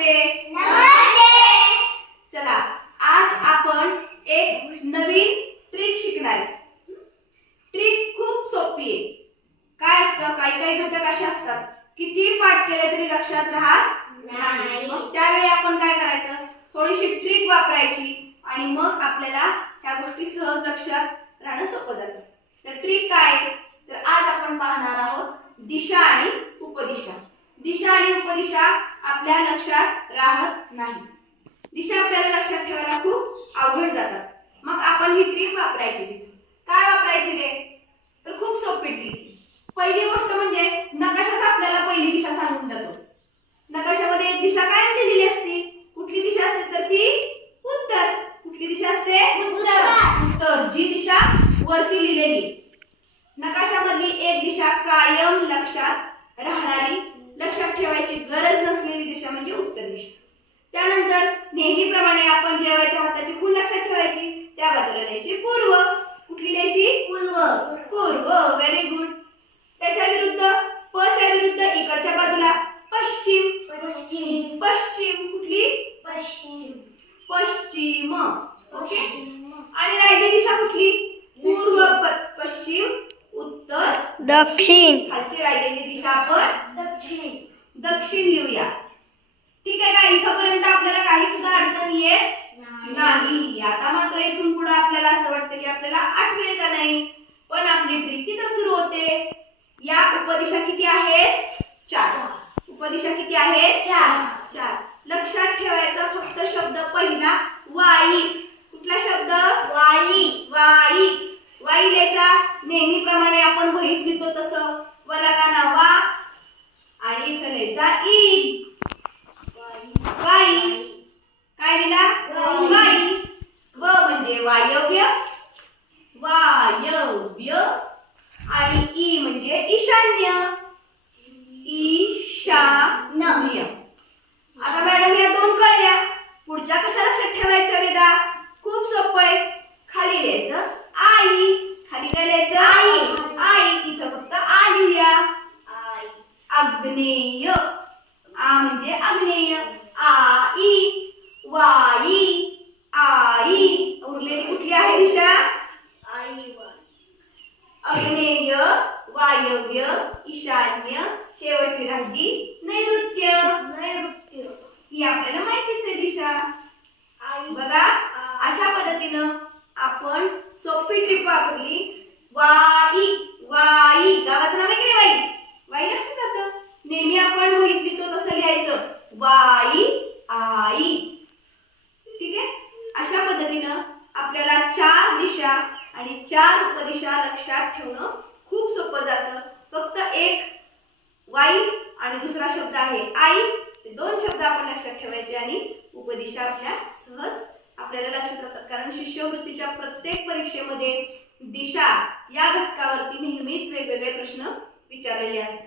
नमस्ते. चला आज आपण एक नवीन ट्रिक शिकणार आहे. ट्रिक खूप सोपी आहे. काय असतं? काही काही घटक असे असतात किती पाठ केले तरी लक्षात राहत नाही. मग त्यावेळी आपण काय करायचं? थोडीशी ट्रिक वापरायची आणि मग आपल्याला ह्या गोष्टी सहज लक्षात राहणं सोपं जातं. तर ट्रिक काय? तर आज आपण पाहणार आहोत दिशा दिशा आणि उपदिशा आपल्या लक्षात राहत नाही. दिशा आपल्याला लक्षात ठेवायला खूप अवघड जातात. मग आपण ही ट्रिक वापरायची तिथे. काय वापरायची रे? तर खूप सोपी ट्रिक पहिली गोष्ट म्हणजे नकाशाच आपल्याला पहिली दिशा सांगून जातो नकाशामध्ये एक दिशा काय लिहिलेली असते? कुठली दिशा असते तर ती उत्तर. कुठली दिशा असते? उत्तर. जी दिशा वरती लिहिलेली. नकाशामधली एक दिशा कायम लक्षात राहणारी लक्षात ठेवायची गरज नसलेली दिशा म्हणजे उत्तर दिशा त्यानंतर नेहमीप्रमाणे आपण जेवायच्या हाताची खूण लक्षात ठेवायची. त्या बाजूला लिहायची पूर्व. कुठली लिहायची? पूर्व. व्हेरी गुड त्याच्या विरुद्ध प च्या विरुद्ध इकडच्या बाजूला. पश्चिम. पश्चिम. कुठली? पश्चिम. ओके आणि राहिली दिशा कुठली? पूर्व प- पश्चिम. उत्तर. दक्षिण. खालची राहिलेली दिशा आपण दक्षिण लिहूया ठीक आहे का इथपर्यंत आपल्याला काही सुद्धा अडचण येत नाही आता मात्र इथून पुढे आपल्याला असं वाटतं की आपल्याला आठवेल का नाही पण आपली ट्रिक तिथं सुरू होते. या उपदिशा किती आहेत? चार. उपदिशा किती आहेत? चार. लक्षात ठेवायचा फक्त शब्द पहिला वाई. कुठला शब्द? वाई. वाई. लिहायचा नेहमीप्रमाणे आपण वहीत लिहितो तसं. वला का वा आणि लिहायचा ई. वाई. काय लिहिला वाई. वाई व म्हणजे वायव्य वायव्य आणि ई म्हणजे ईशान्य. ईशान्य. आता मॅडम या दोन कळल्या. पुढच्या कशा लक्षात ठेवायच्या वेदा? खूप सोपं आहे. खाली लिहायचं आई. खाली काय लिहायचं? आई. आई. इथं फक्त आ लिहूया आग्नेय आ म्हणजे आग्नेय आई वाई आई. उरलेली कुठली आहे दिशा? अग्नेय. वायव्य ईशान्य शेवटची राहिली नैऋत्य. ही आपल्याला माहितीच आहे दिशा. बघा अशा पद्धतीनं आपण सोपी ट्रिप वापरली. वाई वाई. गावाचं नाव आहे वाई. वाई लक्षात राहतं. नेहमी आपण वहीत लिहितो तसं लिहायचं. वाई आई. ठीक आहे? अशा पद्धतीनं आपल्याला चार दिशा आणि चार उपदिशा लक्षात ठेवणं सोपं जातं. फक्त एक वाई आणि दुसरा शब्द आहे आई. दोन शब्द आपण लक्षात ठेवायचे आणि उपदिशा आपल्या सहज आपल्याला लक्षात राहतात. कारण शिष्यवृत्तीच्या प्रत्येक परीक्षेमध्ये दिशा या घटकावरती नेहमीच वेगवेगळे प्रश्न विचारलेले असतात.